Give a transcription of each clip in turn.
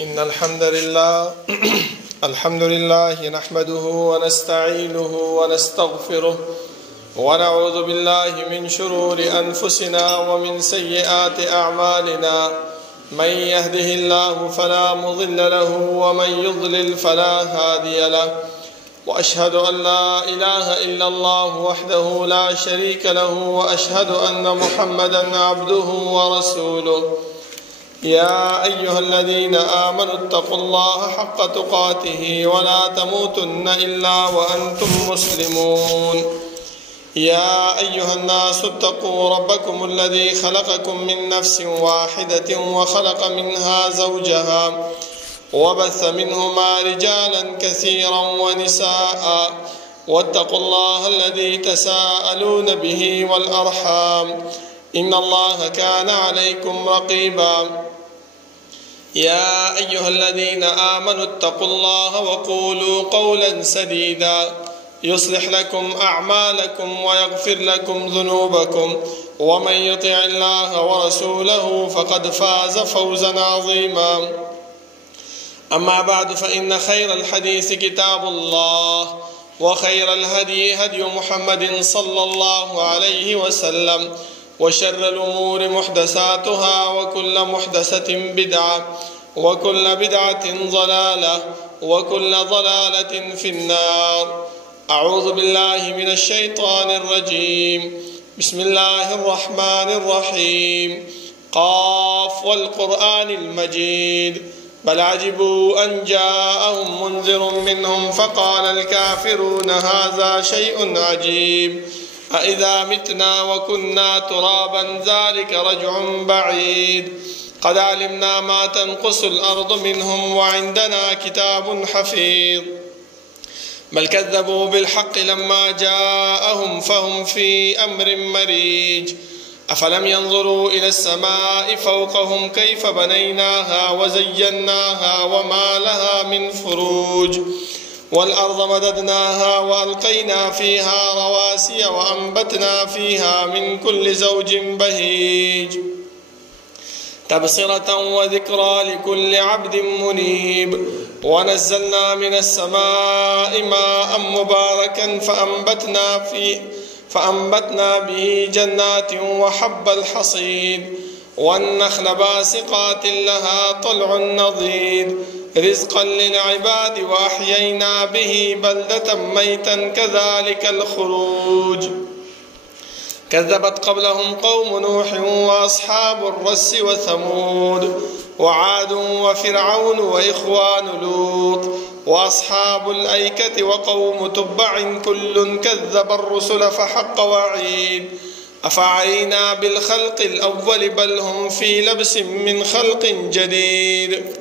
إن الحمد لله نحمده ونستعينه ونستغفره ونعوذ بالله من شرور أنفسنا ومن سيئات أعمالنا. من يهده الله فلا مضل له ومن يضلل فلا هادي له، وأشهد أن لا إله إلا الله وحده لا شريك له، وأشهد أن محمدا عبده ورسوله. يا أيها الذين آمنوا اتقوا الله حق تقاته ولا تموتن إلا وأنتم مسلمون. يا أيها الناس اتقوا ربكم الذي خلقكم من نفس واحدة وخلق منها زوجها وبث منهما رجالا كثيرا ونساء، واتقوا الله الذي تساءلون به والأرحام، إن الله كان عليكم رقيبا. يا أيها الذين آمنوا اتقوا الله وقولوا قولا سديدا يصلح لكم أعمالكم ويغفر لكم ذنوبكم، ومن يطع الله ورسوله فقد فاز فوزا عظيما. أما بعد، فإن خير الحديث كتاب الله، وخير الهدي هدي محمد صلى الله عليه وسلم، وشر الأمور محدثاتها، وكل محدثة بدعة، وكل بدعة ضلالة، وكل ضلالة في النار. أعوذ بالله من الشيطان الرجيم. بسم الله الرحمن الرحيم. قاف والقرآن المجيد. بل عجبوا أن جاءهم منذر منهم فقال الكافرون هذا شيء عجيب. أإذا متنا وكنا ترابا ذلك رجع بعيد. قد علمنا ما تنقص الأرض منهم وعندنا كتاب حفيظ. بل كذبوا بالحق لما جاءهم فهم في أمر مريج. أفلم ينظروا إلى السماء فوقهم كيف بنيناها وزيناها وما لها من فروج. والأرض مددناها وألقينا فيها رواسي وأنبتنا فيها من كل زوج بهيج، تبصرة وذكرى لكل عبد منيب. ونزلنا من السماء ماء مباركا فأنبتنا به جنات وحب الحصيد، والنخل باسقات لها طلع نضيد، رزقا للعباد، وأحيينا به بلدة ميتا كذلك الخروج. كذبت قبلهم قوم نوح وأصحاب الرس وثمود وعاد وفرعون وإخوان لوط وأصحاب الأيكة وقوم تبع كل كذب الرسل فحق وعيد. أفعينا بالخلق الأول بل هم في لبس من خلق جديد.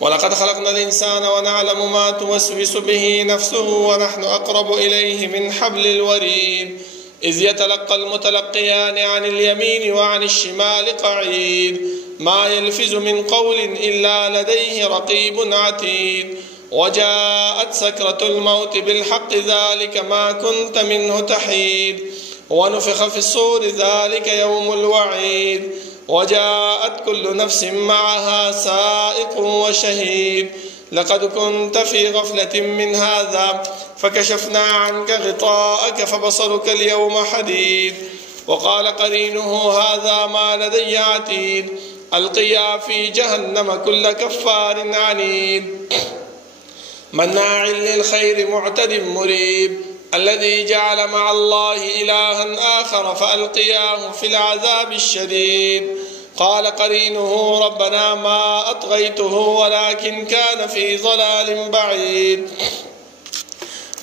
ولقد خلقنا الإنسان ونعلم ما توسوس به نفسه ونحن أقرب إليه من حبل الوريد. إذ يتلقى المتلقيان عن اليمين وعن الشمال قعيد. ما يلفظ من قول إلا لديه رقيب عتيد. وجاءت سكرة الموت بالحق ذلك ما كنت منه تحيد ونفخ في الصور ذلك يوم الوعيد وجاءت كل نفس معها سائق وشهيد لقد كنت في غفلة من هذا فكشفنا عنك غطاءك فبصرك اليوم حديد وقال قرينه هذا ما لدي عتيد ألقيا في جهنم كل كفار عنيد مناع للخير معتد مريب الذي جعل مع الله إلها آخر فألقياه في العذاب الشديد قال قرينه ربنا ما أطغيته ولكن كان في ضلال بعيد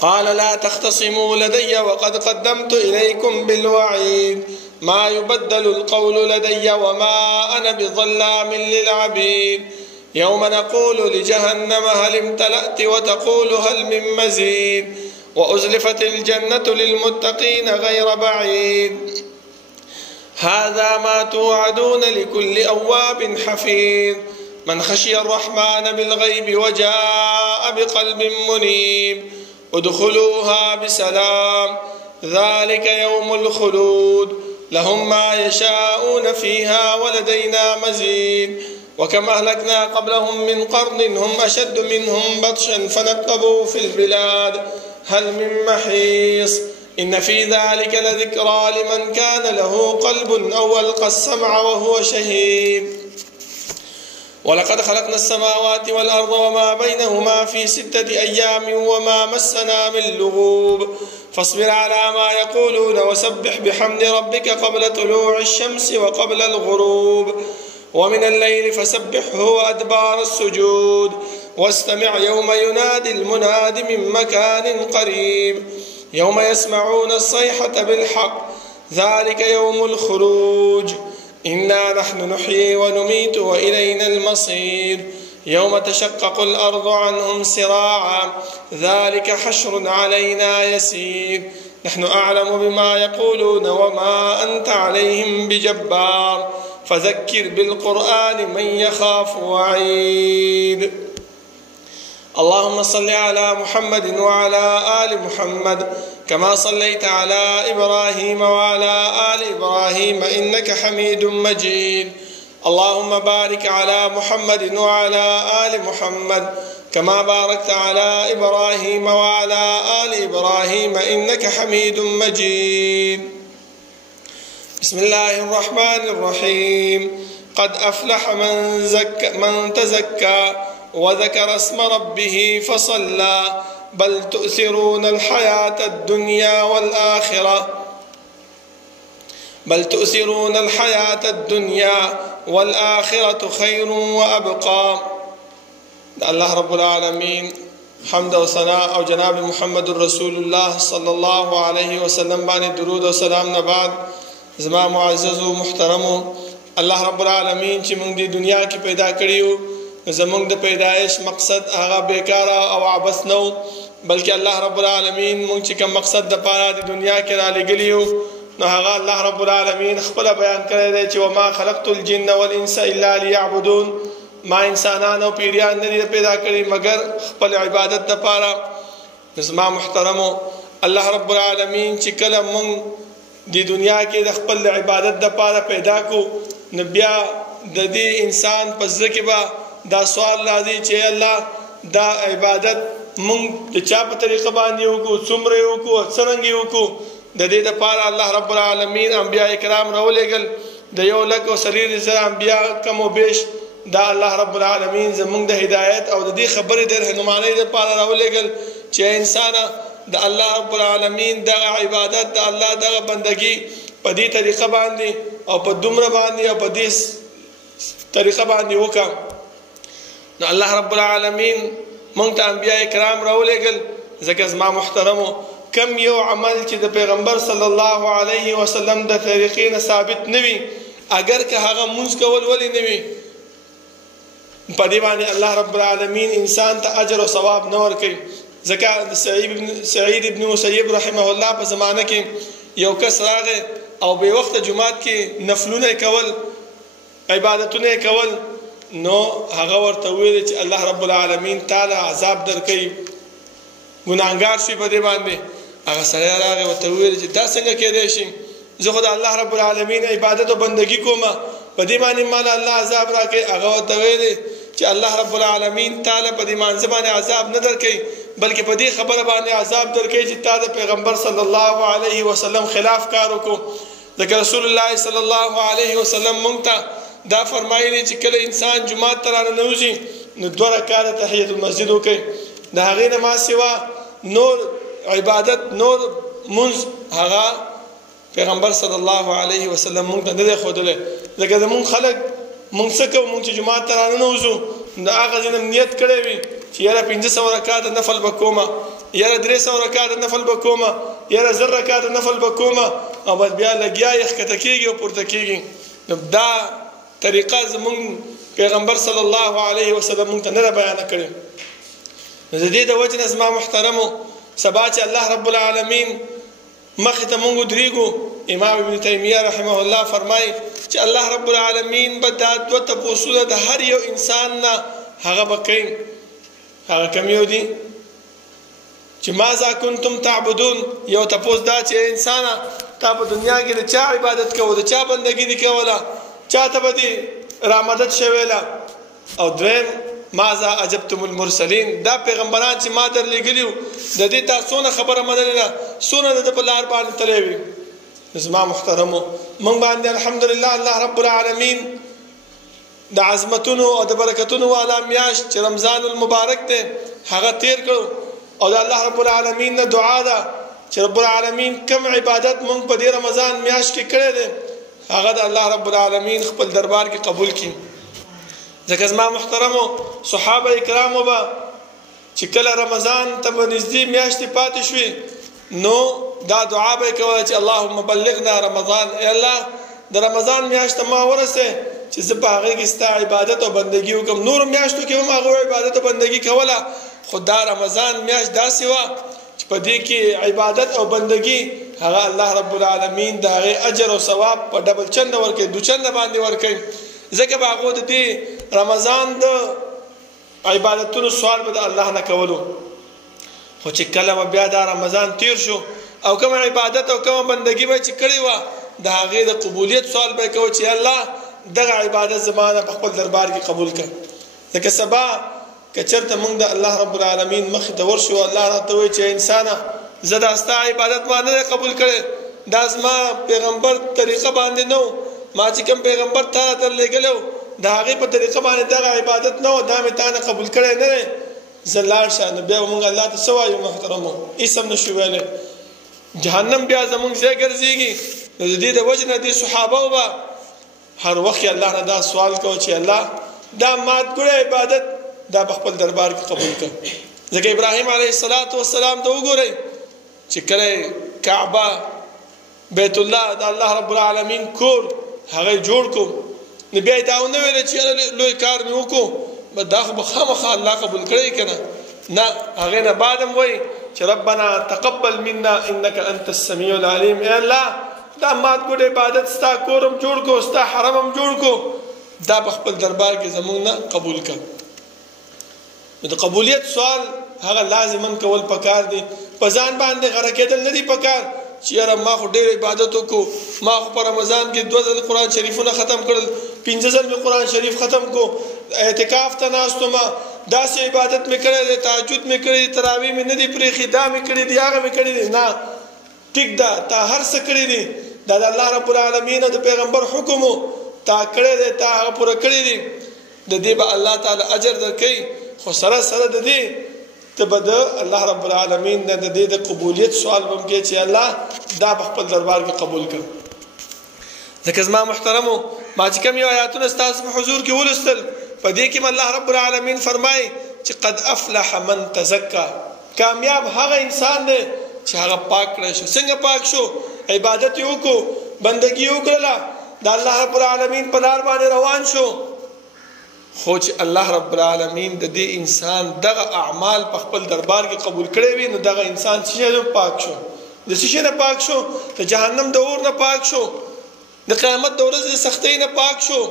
قال لا تختصموا لدي وقد قدمت إليكم بالوعيد ما يبدل القول لدي وما أنا بظلام للعبيد يوم نقول لجهنم هل امتلأت وتقول هل من مزيد وأزلفت الجنة للمتقين غير بعيد هذا ما توعدون لكل أواب حفيظ من خشي الرحمن بالغيب وجاء بقلب منيب ادخلوها بسلام ذلك يوم الخلود لهم ما يشاءون فيها ولدينا مزيد وكم أهلكنا قبلهم من قرن هم أشد منهم بطشا فنقبوا في البلاد هل من محيص إن في ذلك لذكرى لمن كان له قلب أو ألقى السمع وهو شهيد ولقد خلقنا السماوات والأرض وما بينهما في 6 أيام وما مسنا من لغوب فاصبر على ما يقولون وسبح بحمد ربك قبل طلوع الشمس وقبل الغروب ومن الليل فسبحه وأدبار السجود واستمع يوم ينادي المناد من مكان قريب يوم يسمعون الصيحة بالحق ذلك يوم الخروج إنا نحن نحيي ونميت وإلينا المصير يوم تشقق الأرض عنهم سراعا ذلك حشر علينا يسير نحن أعلم بما يقولون وما أنت عليهم بجبار فذكر بالقرآن من يخاف وعيد اللهم صل على محمد وعلى آل محمد كما صليت على إبراهيم وعلى آل إبراهيم إنك حميد مجيد اللهم بارك على محمد وعلى آل محمد كما باركت على إبراهيم وعلى آل إبراهيم إنك حميد مجيد بسم الله الرحمن الرحيم قد أفلح من تزكى وذكر اسم ربه فصلى بل تؤثرون الحياة الدنيا والآخرة خير وأبقى. الله رب العالمين حمد و ثناء او جناب محمد رسول الله صلى الله عليه وسلم باندې درود او سلام نه بعد زما معزز او محترم الله رب العالمین چې موږ د دنیا کې پیدا کړیو زموږ د پیدایش مقصد هغه بیکاره او عبث نه بلکې الله رب العالمین موږ چې کوم مقصد د پاره د دنیا کې را لګلیو نو هغه الله رب العالمین خپل بیان کړی دی چې وما خلقت الجن والانس الا ليعبدون ما انسانان او پیریان نه پیدا کړی مگر خپل عبادت لپاره. زما محترمو الله رب العالمین چې کله موږ د دنیا کې د خپل عبادت لپاره پیدا کو نو بیا د دې انسان په ځکه کې به دا سوال راځي چې الله دا عبادت موږ د چا په طریقه باندې وکړو څومره وکړو څنګه وکړو د دې لپاره الله رب العالمین انبیاء کرام راولېږل د یو لک او سریر زره انبیاء کم او بیش دا الله رب العالمین زمونږ د هدایت او د دې خبرې د رهنمایۍ لپاره راولېږل چې انسان د الله رب العالمین د عبادت د الله د بندگی په دې طریقه باندې او په دومره باندې او په دې طریقه باندې وکړه. نو الله رب العالمین مونږ ته انبیاء کرام راولېږل ځکه زما محترمو کم یو عمل چې د پیغمبر صلی الله علیه وسلم د طریقې نه ثابت نه وي اگر که هغه مونږ کول ولې نه وي په دې باندې الله رب العالمین انسان ته اجر او ثواب نه ورکوي. ځکه سعید ابن مسیب رحمه الله په زمانه کې یو کس راغی او به وخت جمعات کې نفلونه کول عبادتونه کول نو هغه ورته ویل چې الله رب العالمین تعالی عذاب درکوي، ګناهګار شي په دې باندې. هغه سړی راغی ورته ویل چې دا څنګه کېدای شي، زه خو د الله رب العالمین عبادت او بندګي کوم، په دې باندې مال الله عذاب راکوي. هغه ورته ویل چې الله رب العالمین تعالی په دې مانځه باندې عذاب نه درکوي، بلکې په دې خبره باندې عذاب درکوي چې تا د پیغمبر صلی الله علیه وسلم خلاف کار وکړو. ځکه رسول الله صلی الله علیه وسلم مونږ ته دا فرمایلی چې کله انسان جماعت ته راننوځي نو 2 رکعاته تحیت المسجد وکړي، د هغې نه ما سوا نور عبادت نور منځ هغه پیغمبر صلی الله علیه وسلم مونږ ته نه دی ښودلی. ځکه زمونږ خلک مونږ څه کوو، مونږ چې جماعت ته راننوځو د هغه ځای نه نیت کړی وي چې یاره 500 رکعاته نفل به کومه، یاره 300 رکعاته نفل به کومه، یاره 1000 رکعاته نفل به کومه، او بس بیا لګیا یې ښکته کېږي او پورته کېږي. نو دا طریقه زمونږ پیغمبر صلی الله علیه وسلم مونږ ته نه ده بیانه کړې. نو د دې د وجې نه زما محترمو سبا چې الله رب العالمین مخې ته مونږ ودرېږو، امام ابن تیمیه رحمه الله فرمایي چې الله رب العالمین به دا 2 تپوسونه د هر یو انسان نه هغه به کوي. هغه کوم یو دي چې ماذا کنتم تعبدون؟ یو تپوس دا چې انسانه تا په دنیا کې د چا عبادت کوو، د چا بندګي دي کوله، چا ته به دې رامدد شویله. او دویم ماذا عجبتم المرسلین؟ دا پیغمبران چې ما در لېږلي د دې تا څونه خبره منلې، څونه د ده په لار باندې تللی وي. زما محترمو موږ باندې الحمدلله الله رب العالمین د عظمتونو او د برکتونو والا میاشت چې رمضان المبارک دی هغه تیر کړو. او د الله رب العالمین نه دعا ده چې رب العالمین کم عبادت موږ په دې رمضان میاشت کې کړی دی هغه د الله رب العالمین خپل دربار کې قبول کړي. ځکه زما محترمو صحابه کرامو به چې کله رمضان ته به نږدې میاشتې پاتې شوې نو دا دعا به یې کوله چې اللهم بلغنا رمضان، ای الله د رمضان میاشت ته ما ورسې چې زه په هغې کې ستا عبادت او بندګي وکړم. نورو میاشتو کې هم هغه عبادت او بندګي کوله، خو دا رمضان میاشت داسې وه چې په دې کې عبادت او بندګي هغه الله رب العالمین د هغې اجر او ثواب په ډبل چنده ورکوي، 2 چنده باندې ورکوي. ځکه به هغو د دې رمضان د عبادتونو سوال به د الله نه کولو. خو چې کله به بیا دا رمضان تیر شو او کوم عبادت او کوم بندګي به چې کړې وه د هغې د قبولیت سوال به یې کوو چې الله دغه عبادت زما نه په خپل دربار کې قبول کړه. ځکه سبا که چېرته موږ د الله رب العالمین مخې ته ورشو، الله راته وایي چې انسانه زه دا ستا عبادت ما نه دی قبول کړی، دا زما پیغمبر طریقه باندې نه و، ما چې کوم پیغمبر تا راته لېږلی و د هغې په طریقه باندې دغه عبادت نه و، دا مې تا نه قبول کړی نه دی، زه لاړ شه. نو بیا به موږ الله ته څه وایو محترمو؟ هېڅ هم نشو ویلی. جهنم بیا زمونږ ځای ګرځېږي. نو د دې د وجې نه دې صحابو به هر وخت الله نه دا سوال کوو چې الله دا مات ګوړی عبادت دا په خپل دربار کې قبول کړه. ځکه ابراهیم علیه السلام ته وګورئ چې کله کعبه بیت الله د الله رب العالمین کور هغه جوړ کړو نو بیا یې دا ونه ویل چې لوی کار مې وکړو دا خو به خامخا الله قبول کړی که نه هغې نه بعد هم وایي چې ربنا تقبل منا انک انت السمیع العلیم. ای الله دا مات ګوډ عبادت ستا کور هم جوړ کړو، ستا حرم هم جوړ کړو، دا په خپل دربار کې زموږ نه قبول کړه. نو د قبولیت سوال هغه لازما کول پکار دی، په ځان باندې غره کېدل نه دي پکار چې یاره ما خو ډېر عبادت وکړو، ما خو په رمضان کې 2 ځله قرآن شریفونه ختم کړل، 5 ځله مې قرآن شریف ختم کړو، اعتکاف ته ناست وم، داسې عبادت مې کړی دی، تهجد مې کړی دی، تراویح مې نه دي پرېښي، دا مې کړي دي، هغه مې کړي دي. نه، ټیک ده، تا هر څه کړي دي، دا د الله رب العالمین او د پیغمبر حکم و، تا کړی دی، تا هغه پوره کړي دي، د دې به الله تعالی اجر درکوي. خو سره سره د دې ته به د الله رب العالمین نه د دې د قبولیت سوال به هم کوې چې الله دا په خپل دربار کې قبول کړه. ځکه زما محترمو ما چې کوم یو آیاتونه ستاسو په حضور کې ولوستل په دې کې الله رب العالمین فرمایي چې قد افلح من تزکا، کامیاب هغه انسان دی چې هغه پاک کړی شو. څنګه پاک شو؟ عبادت یې وکړو، بندګي یې وکړله، د الله رب العالمین په لار باندې روان شو. خو چې الله رب العالمین د دې انسان دغه اعمال په خپل دربار کې قبول کړی وي نو دغه انسان څه پاک شو؟ د څه شي نه پاک شو؟ د جهنم د اور نه پاک شو، د قیامت د ورځې د سختۍ نه پاک شو،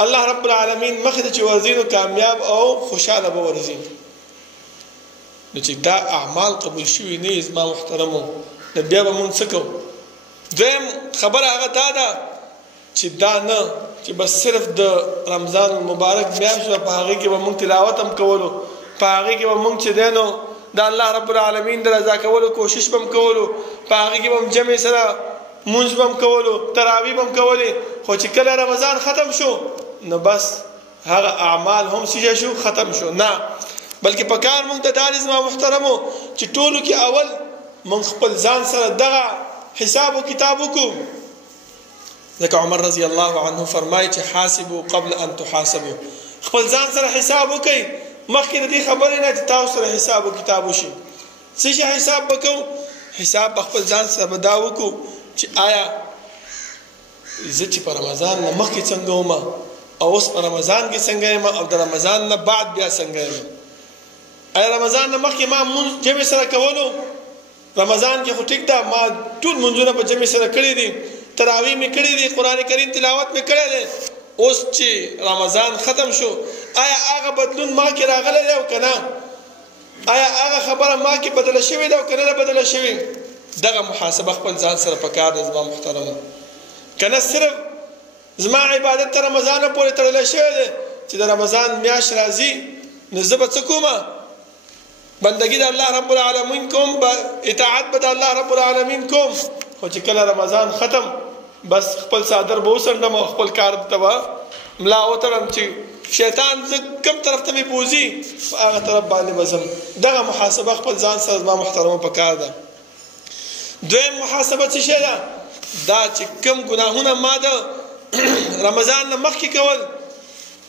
الله رب العالمین مخکې چې ورځي نو کامیاب او خوشحاله به ورځي. نو چې دا اعمال قبول شوي نه وي زما محترمو نو بیا به مونږ څه کوو؟ دویم خبره هغه دا ده چې دا نه چې بس صرف د رمضان المبارک میاشت وه، په هغې کې به مونږ تلاوت هم کولو، په هغې کې به مونږ چې دی نو د الله رب العالمین د رضا کولو کوشش به هم کولو، په هغې کې به هم جمع سره مونځ به هم کولو، تراویح به هم کولې، خو چې کله رمضان ختم شو نو بس هغه اعمال هم څه شو؟ ختم شو. نه، بلکې په کار مونږ ته دا دی زما محترمو چې ټولو کې اول مونږ خپل ځان سره دغه حساب و کتاب وکړو. ځکه عمر رضی الله عنه فرمایي چې حاسبوا قبل ان تحاسبوا، خپل ځان سره حساب وکړئ مخکې د دې خبرې نه چې تاسو سره حساب و کتاب وشي. څه شي حساب وکړو؟ حساب په خپل ځان سره به دا وکړو چې آیا زه چې په رمضان نه مخکې څنګه وم او اوس په رمضان کې څنګه یم او د رمضان نه بعد بیا څنګه یم. آیا رمضان نه مخکې ما مونځ جمع سره کولو؟ رمضان کې خو ټیک ده ما ټول مونځونه په جمع سره کړي دي، تراویح مې کړي دي، قرآن کریم تلاوت مې کړی دی. اوس چې رمضان ختم شو آیا هغه بدلون ما کې راغلی دی او که نه؟ آیا هغه خبره ما کې بدله شوې ده او که نه ده بدله شوې؟ دغه محاسبه خپل ځان سره پکار ده زما محترمو. که نه صرف زما عبادت ته رمضان پورې تړلی شوی دی چې د رمضان میاشت راځي نو زه به څه کومه؟ بندگی د الله رب العالمین کوم، اطاعت به د الله رب العالمین کوم. خو چې کله رمضان ختم بس خپل صادر به وڅنډم او خپل کار ته به ملا وتړم چې شیطان زه کوم طرف ته مې بوځي په هغه طرف باندې به ځم. دغه محاسبه خپل ځان سره زما محترمو پکار ده. دویم محاسبه څه شی ده؟ دا چې کوم ګناهونه ما د رمضان نه مخکې کول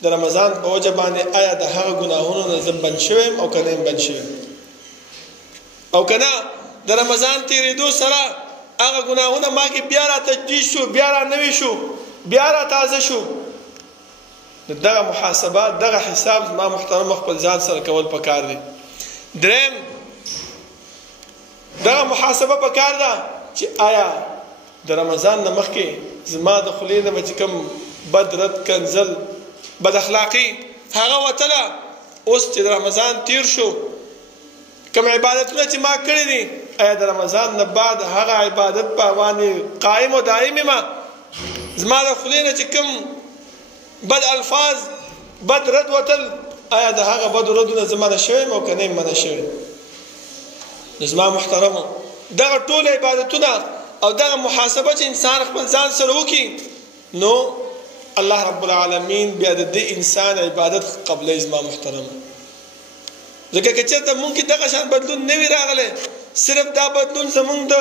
د رمضان په وجه باندې آیا د هغه ګناهونو نه زه بند شوی یم او که نه یم بند شوی او که نه د رمضان تېرېدو سره هغه ګناهونه ما کې بیا را تجدید شو، بیا را نوي شو، بیا را تازه شو. دغه محاسبه دغه حساب زما محترم خپل ځان سره کول پکار دی. دریم دغه محاسبه پکار ده چې آیا د رمضان نه مخکې زما د خولې نه به چې کوم بد رد کنزل بد اخلاقي هغه وتله، اوس چې د رمضان تیر شو کوم عبادتونه چې ما کړي دي آیا د رمضان نه بعد هغه عبادت په باندې قائم او دائم یم؟ زما د خولې نه چې کوم بد الفاظ بد رد وتل آیا د هغه بد ردونه زه منع شوی یم او که نه یم منع شوی؟ زما محترمو دغه ټول عبادتونه او دغه محاسبه چې انسان خپل ځان سره وکړي نو الله رب العالمین بیا د دې انسان عبادت قبلوي زما محترمو. ځکه که چېرته مونږ کې دغه شان بدلون نه وي راغلی، صرف دا بدلون زمونږ د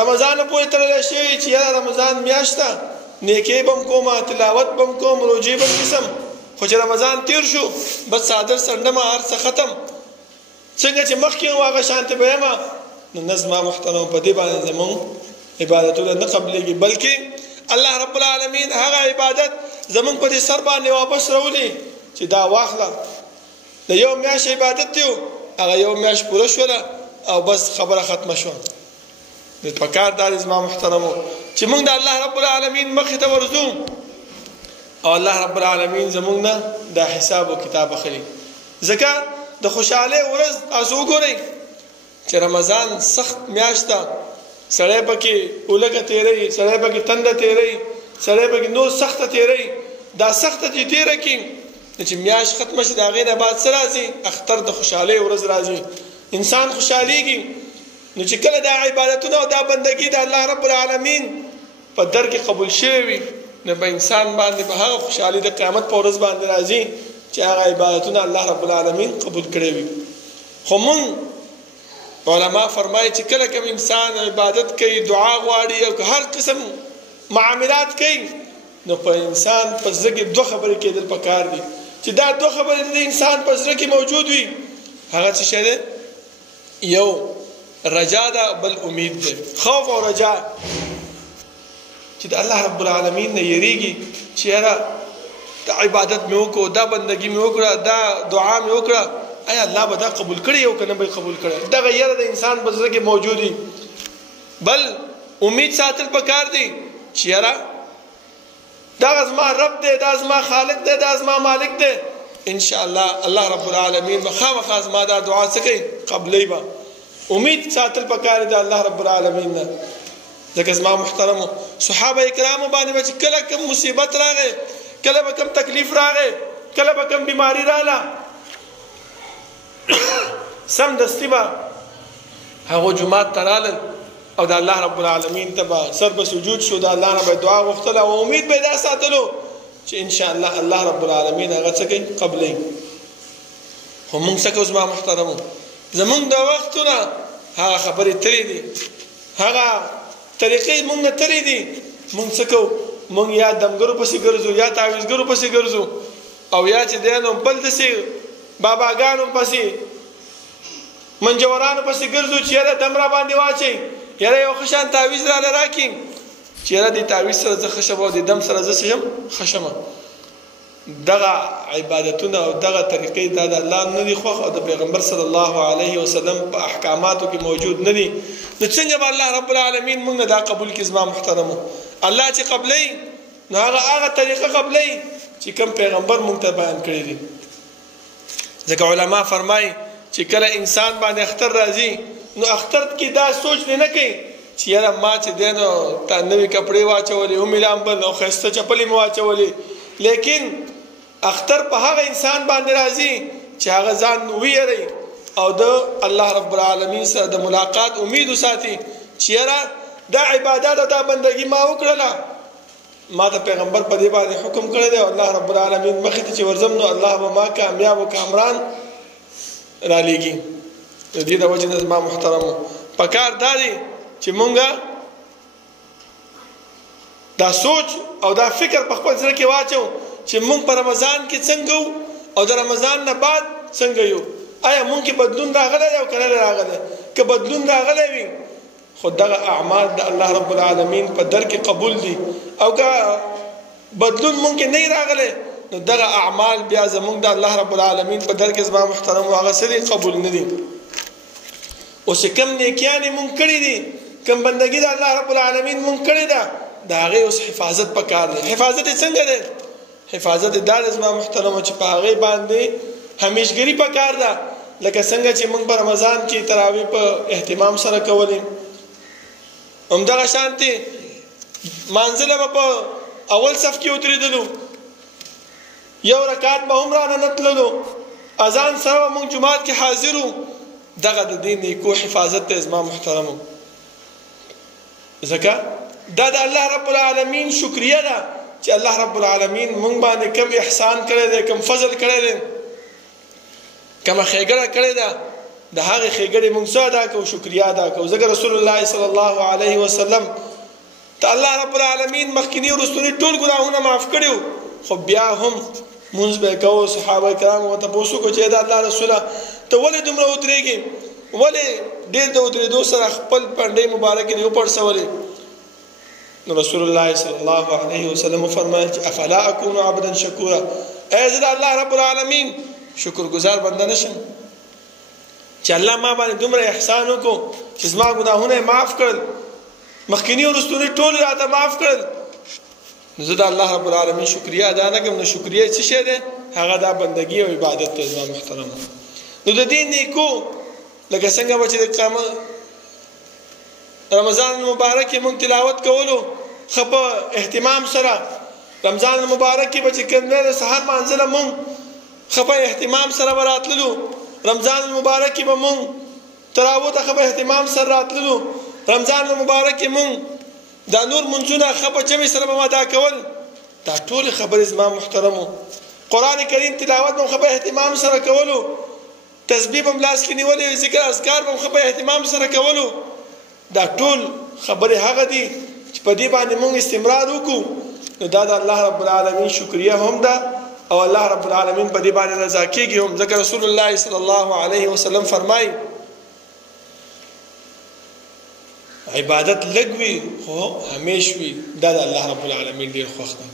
رمضان پورې تړلی شوی چې یاره رمضان میاشت ده نیکۍ به هم کومه، تلاوت به هم کوم، روژې به هم نیسم، خو چې رمضان تیر شو بس صادر څنډمه هر څه ختم، څنګه چې مخکې وم هغه شانتې به یم. نو نه زما محترمو په دې باندې زمونږ عبادتونه نه قبلېږي، بلکې الله رب العالمین هغه عبادت زمونږ په دې سر باندې واپس راولي چې دا واخله د یو میاشت عبادت دی هغه یو میاشت پوره شوله او بس خبره ختمه شوه. د پکار دا دی زما محترمو چې موږ د الله رب العالمین مخې ته ورځو او الله رب العالمین زموږ نه دا حساب و کتاب اخلي. ځکه د خوشحالۍ ورځ تاسو وګورئ چې رمضان سخت میاشت ده، سړی پکې اولګه تېروي، سړی پکې تنده تېروي، سړی پکې نور سخته تېروي. دا سخته چې تېره کړي چې میاشت ختمه شي د هغې نه بعد څه راځي؟ اختر د خوشحالۍ ورځ راځي، انسان خوشحالېږي. نو چې کله دا عبادتونه او دا بندګي د الله رب العالمین په در کې قبول شوی وي نو په انسان باندې به هغه خوشحالي د قیامت په ورځ باندې راځي چې هغه عبادتونه الله رب العالمین قبول کړی وي. خو مونږ علما فرمایي چې کله کوم انسان عبادت کوي، دعا غواړي او هر قسم معاملات کوي نو په انسان په زړه کې دوه خبرې کېدل پکار دي چې دا دوه خبرې د انسان په زړه کې موجود وي. هغه څه شی دی؟ یو رجا ده، بل امید ده. خوف او رجا چې د الله رب العالمین نه یریږي چې یاره دا عبادت مې وکړو، دا بندګي مې وکړه، دا دعا مې وکړه، آیا الله به دا قبول کړي او که نه به قبول کړي؟ دغه یره د انسان په زړه کې موجود وي. بل امید ساتل پکار دي چې یاره دا زما رب دی، دا زما خالق دی، دا زما مالک دی، ان شاء الله الله رب العالمین به خامخا زما دا دعا څه کوي؟ قبلوي به. امید ساتل پکار دی الله رب العالمین نه. ځکه زما محترمو صحابه کرامو باندې به چې کله کوم مصیبت راغی، کله به کوم تکلیف راغی، کله به کوم بیماری راغله، سمدستي به هغه جومات ته رالل او د الله رب العالمین ته به سر به سجود شو، د الله نه به دعا غوښتله او امید به دا ساتلو چې ان شاء الله الله رب العالمین هغه څه کوي؟ قبلوي. خو موږ څه کوو زما محترمو؟ زمونږ د وختونه هغه خبرې تلې دي، هغه طریقې موږ نه تلې دي. موږ څه کوو؟ موږ یا دمګرو پسې ګرځو، یا تعویذګرو پسې ګرځو، او یا چې دی نو بل داسې باباګانو پسې منجورانو پسې ګرځو چې یاره دم را باندې واچوي، یاره یو ښه شان تعویذ راله راکړي چې یاره دې تعویذ سره زه ښه شم او دې دم سره زه څه شم؟ ښه شمه. دغه عبادتونه او دغه طریقې دا د الله نه دي خوښ او د پیغمبر صلی الله علیه وسلم په احکاماتو کې موجود نه دي. نو څنګه به الله رب العالمین موږ نه دا قبول کړي زما محترمو؟ الله چې قبلوي نو هغه طریقه قبلوي چې کوم پیغمبر موږ ته بیان کړی دي. ځکه علما فرمایي چې کله انسان باندې اختر راځي نو اختر کې دا سوچ نه کوي چې یاره ما چې دی نو تا نوي کپړې واچولې، اومې لامبل او ښایسته چپلې مې واچولې، لیکن اختر په هغه انسان باندې راځي چې هغه ځان ویری او د الله رب العالمین سره د ملاقات امید وساتي چې یاره دا عبادت او دا بندگی ما وکړله، ما ته پیغمبر په دې باندې حکم کړی دی او الله رب العالمین مخې ته چې ورځم نو الله به ما کامیاب او کامران را لیږي. د دې د وجې نه زما محترمو پکار دا دی چې مونږه دا سوچ او دا فکر په خپل زړه کې واچو چې مونږ په رمضان کې څنګه او د رمضان نه بعد څنګه یو. آیا مونږ کې بدلون راغلی دی او که نه راغلی؟ که بدلون راغلی وي خو دغه اعمال د الله رب العالمین په در کې قبول دي، او که بدلون مونږ کې نه راغلی نو دغه اعمال بیا زمونږ د الله رب العالمین په در کې زما محترمو هغه څه دي؟ قبول نه دي. اوس کوم نیکیانې مونږ کړي دي، کوم بندګي د الله رب العالمین مونږ کړې ده، د هغې اوس حفاظت پکار دی. حفاظت یې څنګه دی؟ حفاظت یې دا دی زما محترمو چې په هغې باندې همیشګري پکار ده. لکه څنګه چې مونږ په رمضان کې تراویح په اهتمام سره کولې، همدغه شانتې مانځله به په اول صف کې ودرېدلو، یو رکعت به هم رانه نه تللو، اذان سره به مونږ جومات کې حاضر وو. دغه د دې نیکو حفاظت دی زما محترمو. ځکه دا د الله رب العالمین شکریه ده چې الله رب العالمین مونږ باندې کم احسان کړی دی، کم فضل کړی دی، کومه ښېګړه کړې ده، د هغې ښېګړې مونږ څه ادا کوو؟ شکریه ادا کوو. ځکه رسول الله صلی الله علیه وسلم ته الله رب العالمین مخکیني او وروستني ټول ګناهونه معاف کړي وو، خو بیا هم مونځ به یې کوو. صحابه کرامو ورته تپوس وکړو چې د الله رسوله ته ولې دومره ودرېږې، ولې ډېر د ودرېدو سره خپل پنډۍ مبارکې دې وپړسولې؟ نو رسول الله صلی الله علیه وسلم وفرمایل چې افلا اکون عبدا شکورا، ایا زه د الله رب العالمین شکرګزار بنده نشم چې الله ما باندې دومره احسان وکړو چې زما ګناهونه یې معاف کړل، مخکیني او وروستني ټول راته معاف کړل، نو زه د الله رب العالمین شکریه ادا نه کړم. نو شکریه څه شی دی؟ هغه دا بندګي او عبادت دی زما محترم. نو د دې نیکو لکه څنګه به چې د رمضان مبارک کې مونږ تلاوت کولو ښه په اهتمام سره، رمضان مبارک کې به چې کوم دی د سهار مانځله مونږ ښه په اهتمام سره به راتللو، رمضان مبارک کې به مونږ تراویح ته ښه په اهتمام سره راتللو، رمضان مبارک کې مونږ دا نور منځونه ښه په جمع سره به مو ادا کول. دا ټولې خبرې زما محترمو. قرآن کریم تلاوت به مو ښه په اهتمام سره کولو، تسبیح به مو لاس کې نیولې، ذکر اذکار به مو ښه په اهتمام سره کولو. دا ټول خبرې هغه دي چې په دې باندې مونږ استمرار وکړو نو دا د الله رب العالمین شکریه هم ده او الله رب العالمین په دې باندې رضا کېږي هم. ځکه رسول الله صلی الله علیه وسلم فرمایي عبادت لږ وي خو همیش وي، دا د الله رب العالمین ډېر خوښ ده.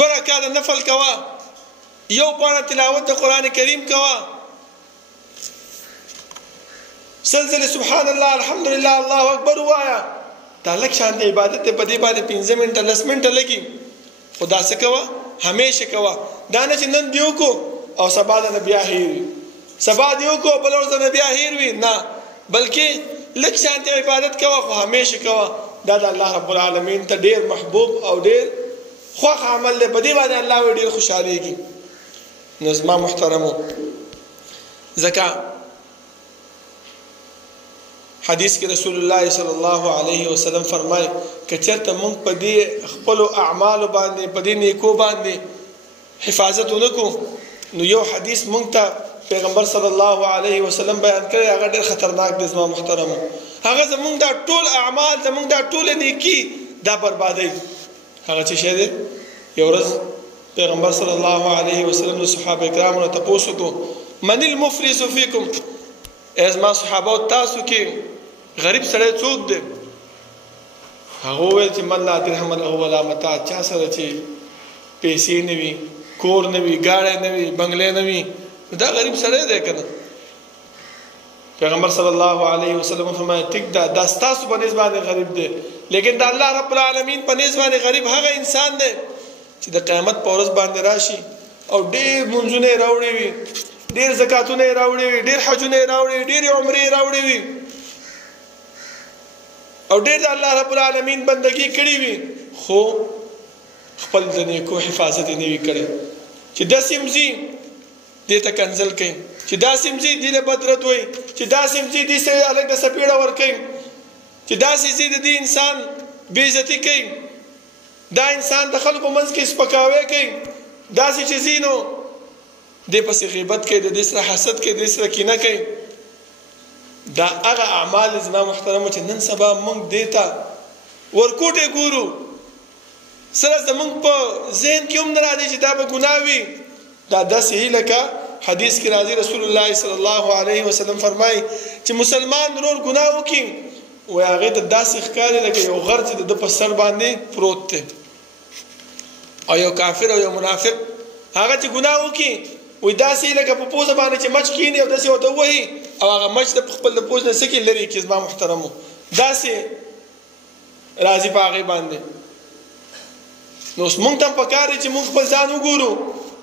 2 رکعاته نفل کوه، یو پاڼه تلاوت د قرآن کریم کوه، سلسله سبحان الله الحمدلله الله اکبر وایا، دا لږ شان د عبادت دی، په دې باندې 15 منټه 10 منټه لګي، خو دا څه کوه همیشه کوه. دا نه چې نن دې وکړو او سبا د نه بیا هیر وي، سبا دې وکړو بله ورځ نه بیا هیر وي، نه، بلکې لږ شانتې عبادت کوه خو همیشه کوه. دا د الله رب العالمین ته ډېر محبوب او ډېر خوښ عمل دی، په دې باندې الله وایي ډېر خوشحالېږي. نو زما محترمو، ځکه حدیث کې رسول الله صلی الله علیه وسلم فرمایي که چېرته موږ په دې خپلو اعمالو باندې په دې نیکو باندې حفاظت ونه کړو، نو یو حدیث موږ ته پیغمبر صلی الله علیه وسلم بیان کړی، هغه ډېر خطرناک دی زما محترمو. هغه زموږ دا ټول اعمال، زموږ دا ټوله نیکي دا بربادوي. هغه څه شی دی؟ یو ورځ پیغمبر صلی الله علیه وسلم د صحابه کرامو نه تپوس وکړو، من المفلس فیکم، ای زما صحابو تاسو کې غریب سړی څوک دی؟ هغه وویل چې من لا درهم له ولا متاع، چا سره چې پیسې نه وي، کور نه وي، ګاډی نه وي، بنګلې نه وي، دا غریب سړی دی که نه؟ پیغمبر صلی الله علیه وسلم فرمایي ټیک ده، دا ستاسو په نسبت باندې غریب دی، لیکن د الله رب العالمین په نسبت باندې غریب هغه انسان دی چې د قیامت په ورځ باندې راشي او ډېر منځونه یې راوړي وي، ډېر زکاتونه یې راوړي وي، ډېر حجونه یې راوړي وي، ډېرې عمرې یې راوړي وي او ډېر د الله رب العالمین بندګي کړې وي، خو خپل د نیکو حفاظت یې نه وي کړی. چې داسې ځي دې ته کنځل کوي، چې داسې ځي دې له بدرت وایي، چې داسې ځي دې سره هلک د سپېړه ورکوي، چې داسې ځي د دې انسان بېعزتي کوي، دا انسان د خلکو منځ کې سپکاوی کوي، داسې چې ځي نو دې پسې غیبت کوي، د دې سره حسد کوي، د دې سره کینه کوي. دا هغه اعمال زما محترمو چې نن سبا موږ دې ته ورکوټې ګورو، سره زموږ په ذهن کې هم نه راځي چې دا به ګناه وي. دا داسې لکه حدیث کې راځي رسول الله صلی الله علیه وسلم فرمایي چې مسلمان ورور ګناه وکړي وایي هغې ته داسې ښکاري لکه یو غر چې د ده په سر باندې پروت دی، او یو کافر او یو منافق هغه چې ګناه وکړي وایي داسې لکه په پوزه باندې چې مچ کښېني او داسې ورته ووهي او هغه مچ د خپل د پوز نه څه کړي لرې کړي. زما محترمو داسې راځي په هغې باندې. نو اوس مونږ ته هم پکار دی چې مونږ خپل ځان وګورو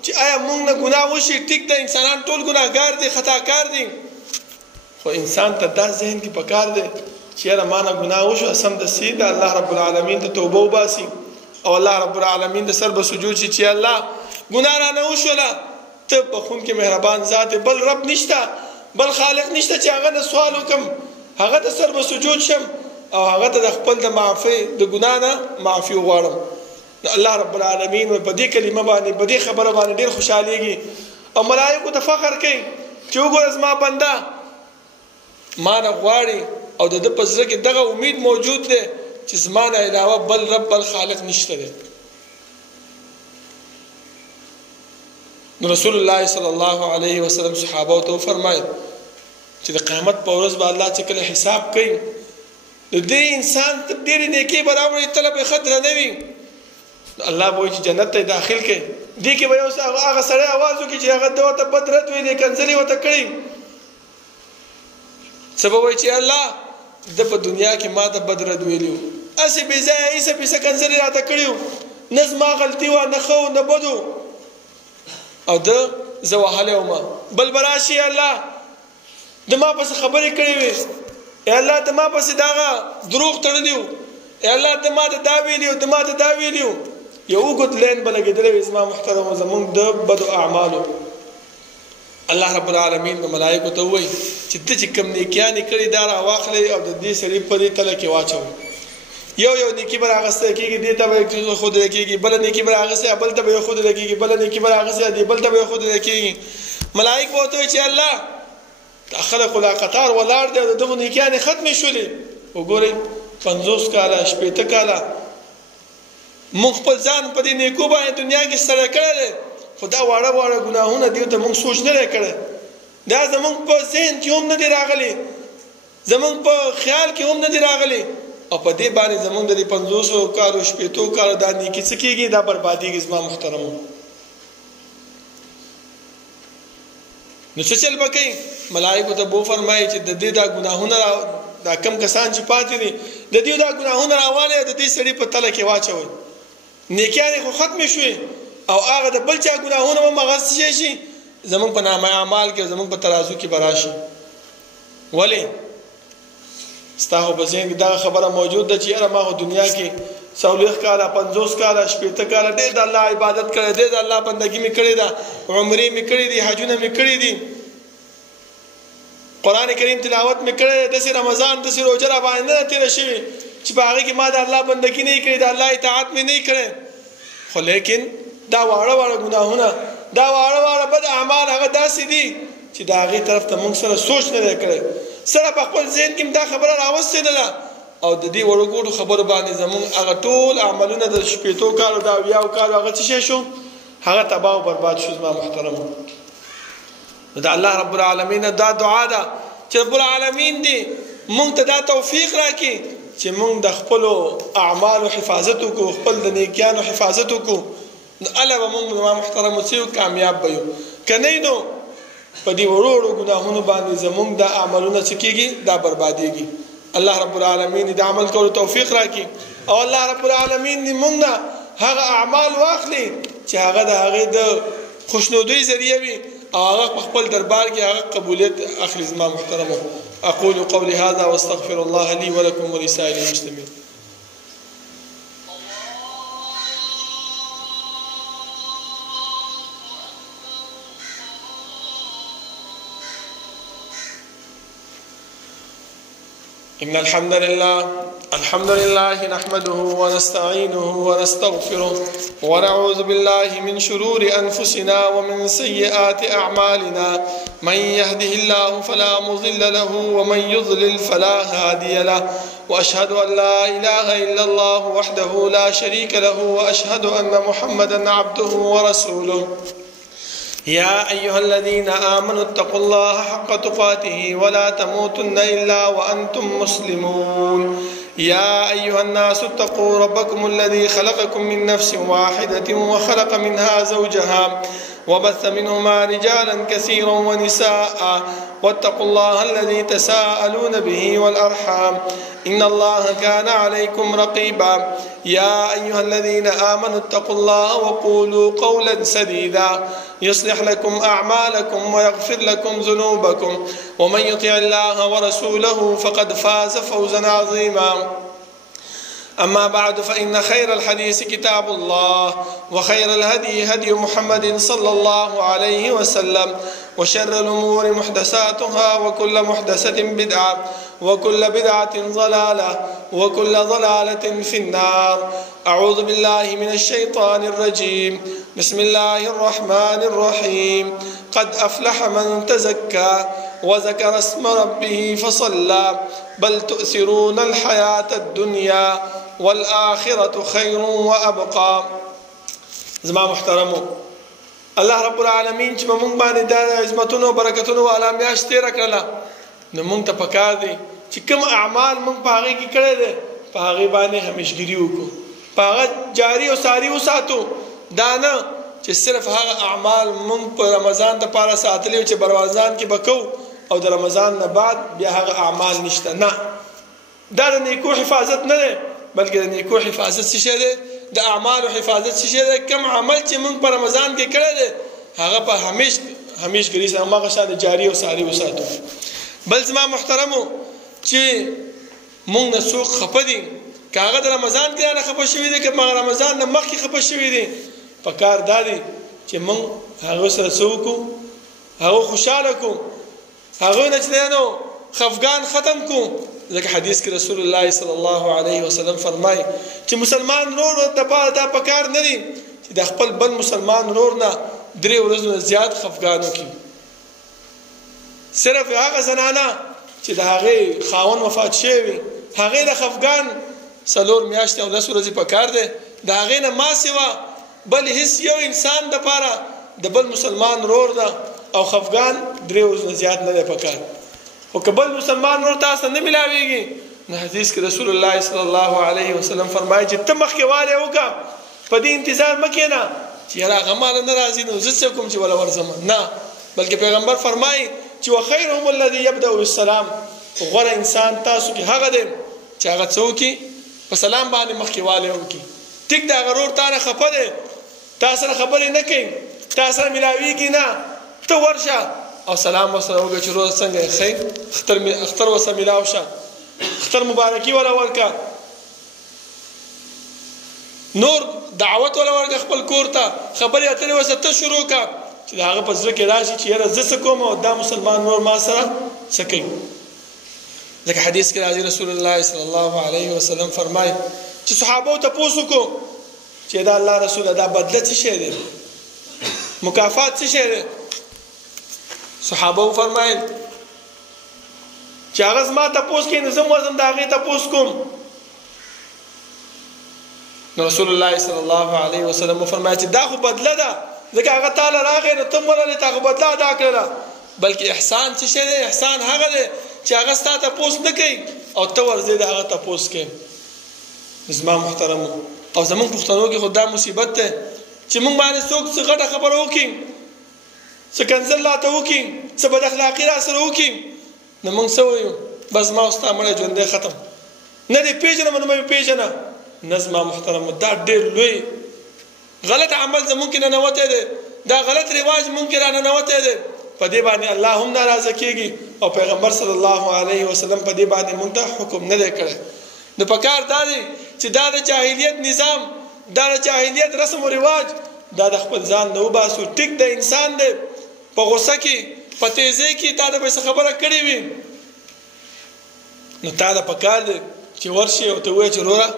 چې آیا مونږ نه ګناه وشي. ټیک ده، انسانان ټول ګناهګار دي، خطاکار دي، خو انسان ته دا ذهن کې پکار دی چې یاره ما نه ګناه وشو، سمدستي د الله رب العالمین ته توبه وباسي او الله رب العالمین د سر به سجود شي چې الله ګناه رانه وشوله، ته بخونکی مهربان ذات، بل رب نشته، بل خالق نشته چې هغه نه سوال وکړم، هغه ته سر به سجود شم او هغه ته د خپل د معافی د ګناه نه معافي وغواړم. الله رب العالمین په دې کلمه باندې په دې خبره باندې ډېر خوشحالېږي او ملایکو ته فخر کوي چې وګوره زما بنده ما نه غواړي او د ده په زړه کې دغه امید موجود دی چې زما نه علاوه بل رب بل خالق نشته دی. نو رسول الله صلی الله علیه وسلم صحابه ته وفرمایل چې د قیامت په ورځ به الله چې کله حساب کوي د دې انسان ته ډېرې نیکۍ به راوړي، طلب یې ښه درنه وي، الله به وایي چې جنت ته یې داخل کړي. دې کې به یو هغه سړی اواز وکړي چې هغه ده ورته بد رد ویلې، کنځلې ورته کړي، څه به وایي چې الله ده په دنیا کې ما ته بد رد ویلي وو، هسې بې ځایه ایسه پیسه کنځلې راته کړي وو، نه زما غلطي وه، نه ښه و نه بد و، او ده زه وهلی ومه. بل به راشي الله د ما پسې خبرې کړې وې، ای الله د ما پسې دغه دروغ تړلي وو، ای الله د ما ته دا ویلي وو، د ما ته دا ویلي وو، یو اوږد لین به لګېدلی وي زما محترمو زمونږ د بدو اعمالو. الله رب العالمین به ملایکو ته ووایي چې ته چې کوم نیکیانې کړي دا راواخلئ او د دې سړي په دې تله کې واچوئ. یو نیکي به راغستی کېږي، دې ته به ښودلی کېږي، بله نیکي به راغستی بل ته به یې ښودلی کېږي، بله نیکي به راغستی دې بل ته به یې ښودلی کېږي. ملایک به ورته وایي چې الله دا خلک خو لا قطار ولاړ دی او د دغو نیکیانې ختمې شولې. وګورئ 50 کاله 80 کاله موږ خپل ځان په دې نیکو باندې دنیا کې ستړی کړی دی، خو دا واړه واړه ګناهونه دې ته موږ سوچ نه دی کړی، دا زموږ په ذهن کې هم نه دي راغلي، زموږ په خیال کې هم نه دي راغلي، او په دې باندې زموږ د 50 کالو 80 کالو دا نیکي څه کېږي؟ دا بربادېږي. زما محترمو نو څه چل به کوي؟ ملایکو ته به وفرمایي چې د دې دا ګناهونه دا کم کسان چې پاتې دي د دې دا ګناهونه راواله د دې سړي په تله کې واچوي نیکیانې خو ختم شوي او هغه د بل چا ګناهونه هم هغه شي زمونږ په نامه اعمال کې زمونږ په ترازو کې براشي. ولې ستا خو په ذهن کې دا خبره موجود ده چې یاره ما خو دنیا کې 40 کاله 50 کاله 60 کاله ډېر د الله عبادت کړی ډېر د الله بندګي مې کړې ده عمرې مې کړې دي حجونه مې کړي دي قرآن کریم تلاوت مې کړی داسې رمضان داسې روژه را باندې نه تېره شوې چې په هغې کې ما د الله بندګي نه کړې د الله اطاعت مې نه کړی خو لیکن دا واړه واړه ګناهونه دا واړه واړه بد اعمال هغه داسې دي چې د هغې طرف ته موږ سره سوچ نه دی کړی سره په خپل ذهن کې دا خبره راوستېدله او د دې وړو ګوټو خبرو باندې زموږ هغه ټول عملونه د 80 کالو د 80 کالو هغه څه شی شو هغه تباه او برباد شو. زما محترمو د الله رب العالمین دا دعا ده چې رب العالمین دې موږ ته دا توفیق راکړي چې موږ د خپلو اعمالو حفاظت وکړو خپل د نیکیانو حفاظت وکړو الله به موږ زما محترمو څه کامیاب به یو که نه نو په دې وړو وړو ګناهونو باندې زموږ د اعمالونه څه کېږي دا بربادېږي. الله رب العالمین دې عمل کولو توفیق راکړي او الله رب العالمین دې موږ نه هغه اعمال واخلي چې هغه د هغې د خوشنودۍ ذریعه وي او هغه په خپل دربار کې هغه قبولیت اخلي. زما محترمو اقول قولي هذا واستغفر الله لي ولكم ولسائر المسلمين. إن الحمد لله نحمده ونستعينه ونستغفره ونعوذ بالله من شرور أنفسنا ومن سيئات أعمالنا من يهده الله فلا مضل له ومن يضلل فلا هادي له وأشهد أن لا إله إلا الله وحده لا شريك له وأشهد أن محمدا عبده ورسوله. يا أيها الذين آمنوا اتقوا الله حق تقاته ولا تموتن إلا وأنتم مسلمون. يا أيها الناس اتقوا ربكم الذي خلقكم من نفس واحدة وخلق منها زوجها وبث منهما رجالا كثيرا ونساء واتقوا الله الذي تساءلون به والأرحام إن الله كان عليكم رقيبا. يا أيها الذين آمنوا اتقوا الله وقولوا قولا سديدا يصلح لكم أعمالكم ويغفر لكم ذنوبكم ومن يطع الله ورسوله فقد فاز فوزا عظيما. أما بعد فإن خير الحديث كتاب الله وخير الهدي هدي محمد صلى الله عليه وسلم وشر الأمور محدثاتها وكل محدثة بدعة وكل بدعة ضلالة وكل ضلالة في النار. أعوذ بالله من الشيطان الرجيم. بسم الله الرحمن الرحيم. قد أفلح من تزكى وذكر اسم ربه فصلى بل تؤثرون الحياة الدنيا والآخرة خير وأبقى. زما محترمو الله رب العالمین چې موږ باندې د عظمتونو برکتونو والا میاشت تېره کړله نو موږ ته پکار دی چې کوم اعمال موږ په هغې کې کړی دی په هغې باندې همیشګري وکړو په هغه جاري او ساري وساتو. دا نه چې صرف هغه اعمال موږ په رمضان دپاره ساتلي چې بروازان کې به کوو او د رمضان نه بعد بیا هغه اعمال نشته. نه دا د نیکو حفاظت نه دی بلکې د نیکو حفاظت څه شی دی د اعمالو حفاظت څه شی دی کوم عمل چې موږ په رمضان کې کړی دی هغه په همیشګري سره هماغه شان جاري او ساري وساتو. بل زما محترمو چې موږ نه څوک خفه دي که هغه د رمضان کې رانه خفه شوي دي که رمضان نه مخکې خفه شوي دي پکار دا دی چې موږ هغه سره څه وکړو هغه خوشحاله کړو هغه نه چې دی نو خفګان ختم کړو. ځکه حدیث کې رسول الله صلی الله علیه وسلم فرمایي چې مسلمان ورور دپاره دا پکار نه دي چې د خپل بل مسلمان ورور نه 3 ورځو نه زیات خفګان وکړي. صرف هغه زنانه چې د هغې خاوند وفات شوی وي هغې د خفګان 4 میاشتې او 10 ورځې پکار دی د هغې نه ما سوا بل هیڅ یو انسان دپاره د بل مسلمان ورور ده او خفګان 3 ورځو نه زیات نه دی پکار. خو که بل مسلمان ورور تاسو نه ملاویږي نو حدیث کې رسول الله صلی الله علیه وسلم فرمایي چې ته مخکې والی وکړه په دې انتظار مه کښېنه چې یاره هغه ماله نه راځي نو زه څه کوم چې وله ورځم. نه بلکې پیغمبر فرمایي چې وخیرهم الذي یبدأ بالسلام غوره انسان تاسو کې هغه دی چې هغه څه وکړي په سلام باندې مخکې والی وکړي. ټیک د هغه ورور تا نه خفه دی، تا سره خبرې نه کوي، تا سره ملاویږي نه، ته ورشه او سلام ورسره وکړه چې روز څنګه یې ښه، اختر ورسره ملاو شه، اختر مبارکي وله ورکړه، نور دعوت وله ورکړه خپل کور ته، خبرې اترې ورسره ته شروع کړه چې د هغه په زړه کې راشي چې یاره زه څه کوم او دا مسلمان نور ما سره څه کوي. ځکه حدیث کې راځي رسول الله صلی الله علیه وسلم فرمایي چې صحابو ته تپوس وکړو چې دا الله رسوله دا بدله څه شی دی، مکافات څه شی دی؟ صحابه فرمایل چې هغه زما تپوس کوي نو زه هم ورځم د هغې تپوس کوم. نو رسول الله صلی الله علیه وسلم وفرمایل چې دا خو بدله ده، ځکه هغه تاله راغی نو ته هم ورغلې تا خو بدله ادا کړله، بلکې احسان څه شی دی؟ احسان هغه دی چې هغه ستا تپوس نه کوي او ته ورځې د هغه تپوس کوي. زما محترمو او زمونږ پښتنو کې خو دا مصیبت دی چې موږ باندې څوک څه غټه خبره وکړي، څه کنځل راته وکړي، څه بد اخلاقي را سره وکړي، نو موږ څه وایو؟ بس ما ستا مړی ژوندی ختم، نه دې پېژنم نو مې پېژنه. نه زما محترمو دا ډېر لوی غلط عمل زمونږ کې ننوتی دی، دا غلط رواج مونږ کې را ننوتی دی، په دې باندې الله هم ناراضه کېږي او پیغمبر صلی الله علیه وسلم په دې باندې مونږ ته حکم نه دی کړی. نو پکار دا دی چې دا د جاهلیت نظام، دا د جاهلیت رسم و رواج، دا د خپل ځان نه وباسو. ټیک د انسان دی په غوسه کې په تیزۍ کې تا ته به څه خبره کړې وي نو تا ته پکار دی چې ورشي او ته ووایې چې وروره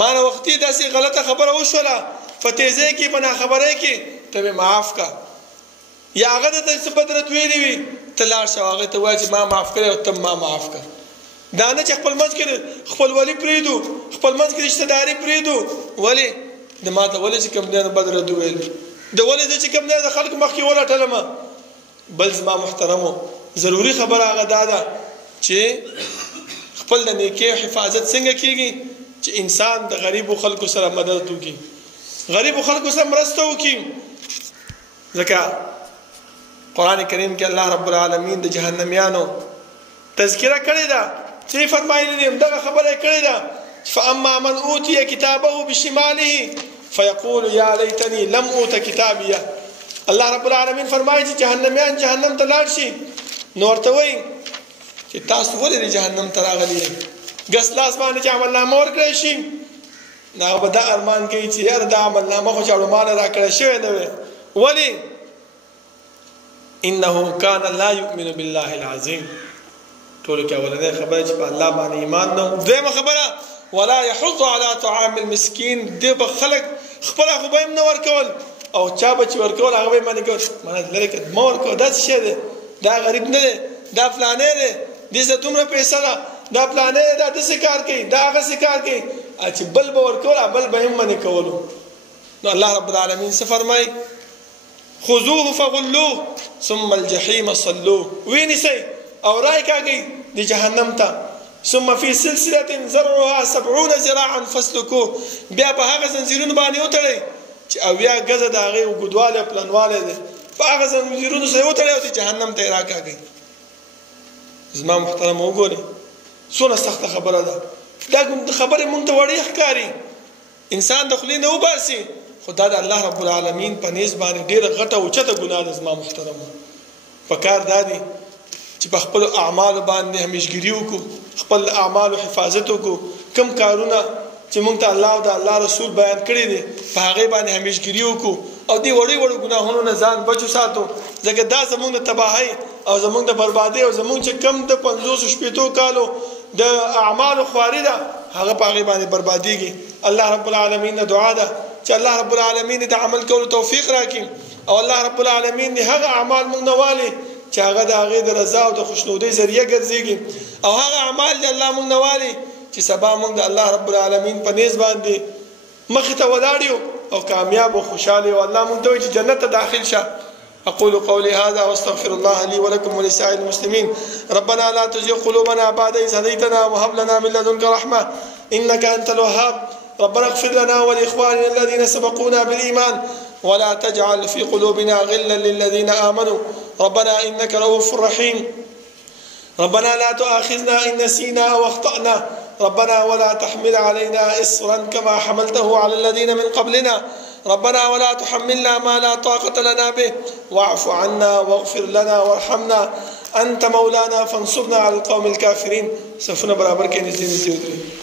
ما نه وختي داسې غلطه خبره وشوله په تیزۍ کې په ناخبرۍ کې، ته مې معاف کړه، یا هغه درته څه بد رد ویلي وي ته لاړ شه او هغې ته ووایه چې ما معاف کړی او ته ما معاف کړه. دا نه چې خپل منځ کې خپلولي پرېږدو، خپل منځ کې رشتهداري پرېږدو. ولې د ما ته ولې چې کوم دی نو بد رد وویل، د ولې زه چې کوم دی د خلکو مخکې ولټلم. بل زما محترمو ضروري خبره هغه دا ده چې خپل د نیکۍ حفاظت څنګه کېږي چې انسان د غریبو خلکو سره مدد وکړي، غریبو خلکو سره مرسته وکړي. ځکه قرآن کریم کې الله رب العالمین د جهنمیانو تذکره کړې ده، چې فرمایلی دي همدغه خبره یې کړې ده، فاما من اوتي کتابه بشماله فیقول یا لیتنی لم اوت کتابیه. الله رب العالمین فرمایي چې جهنمیان جهنم ته لاړ شي نو ورته وایي چې تاسو ولې د جهنم ته راغلي یئ؟ ګس لاس باندې چې عملنامه ورکړی شي نو هغه به دا ارمان کوي چې یاره دا عملنامه خو چاړو ماله راکړی شوې نه وې. ولې؟ انه کان لا یؤمن بالله العظیم. ټولو کې اولنۍ خبره چې په الله باندې ایمان نه. دویمه خبره ولا يحض على طعام المسكين، دې به خلک خپله خو به هم نه ورکول او چا به چې ورکول هغه به یې منې کول، معنی لرې کړه مه ورکوه، دا څه شی دی؟ دا غریب نه دی، دا فلانی دی، دې سره دومره پیسه ده، دا فلانی دی، دا داسې کار کوي، دا هغسې کار کوي، چې بل به ورکول بل به هم منې کولو. نو الله رب العالمین څه فرمایي؟ خذوه فغلوه ثم الجحیم صلوه. ونیسئ او رای کاږئ د جهنم ته، ثم فی سلسله ذرعها 70 ذراعا فاسلکوه. بیا په هغه زنځیرونو باندې وتړئ چې 80 ګزه د هغې اوږدوالی او پلنوالی دی، په هغه زنځیرونو سره یې وتړئ او چې جهنم ته یې راکاږئ. زما محترم وګورئ څونه سخته خبره ده. دا خبرې موږ ته وړې ښکاري، انسان د خولې نه وباسي، خو دا د الله رب العالمین په نیز باندې ډېره غټه اوچته ګناه ده. زما محترمو پکار دا دی چې په خپلو اعمالو باندې همیشګري وکړو، خپل اعمالو حفاظت وکړو، کم کارونه چې موږ ته الله او د الله رسول بیان کړي دي په هغې باندې همیشګري وکړو او دې وړو وړو ګناهونو نه ځان بچو ساتو. ځکه دا زموږ د تباهۍ او زموږ د بربادۍ او زموږ چې کم د 50-60 کالو د اعمالو خواري ده هغه په هغې باندې بربادېږي. الله رب العالمین نه دعا ده چې الله رب العالمین د عمل کولو توفیق راکړي او الله رب العالمین د هغه اعمال موږ نه والي چې هغه د هغې د رضا او د خوشنودۍ ذریعه ګرځېږي او هغه اعمال د الله موږ نه والي چې سبا موږ د الله رب العالمین په نیز باندې مخې ته ولاړ یو او کامیاب او خوشحاله یو. الله موږ ته وایي چې جنت ته داخل شه. أقول قولي هذا وأستغفر الله لي ولكم ولسائر المسلمين. ربنا لا تزغ قلوبنا بعد إذ هديتنا وهب لنا من لدنك رحمة إنك أنت الوهاب. ربنا اغفر لنا ولإخواننا الذين سبقونا بالإيمان ولا تجعل في قلوبنا غلا للذين آمنوا ربنا إنك رؤوف رحيم. ربنا لا تؤاخذنا إن نسينا أو أخطأنا ربنا ولا تحمل علينا إصرا كما حملته على الذين من قبلنا ربنا ولا تحملنا ما لا طاقة لنا به واعف عنا واغفر لنا وارحمنا أنت مولانا فانصرنا على القوم الكافرين. صفنا برابر کے نزدیک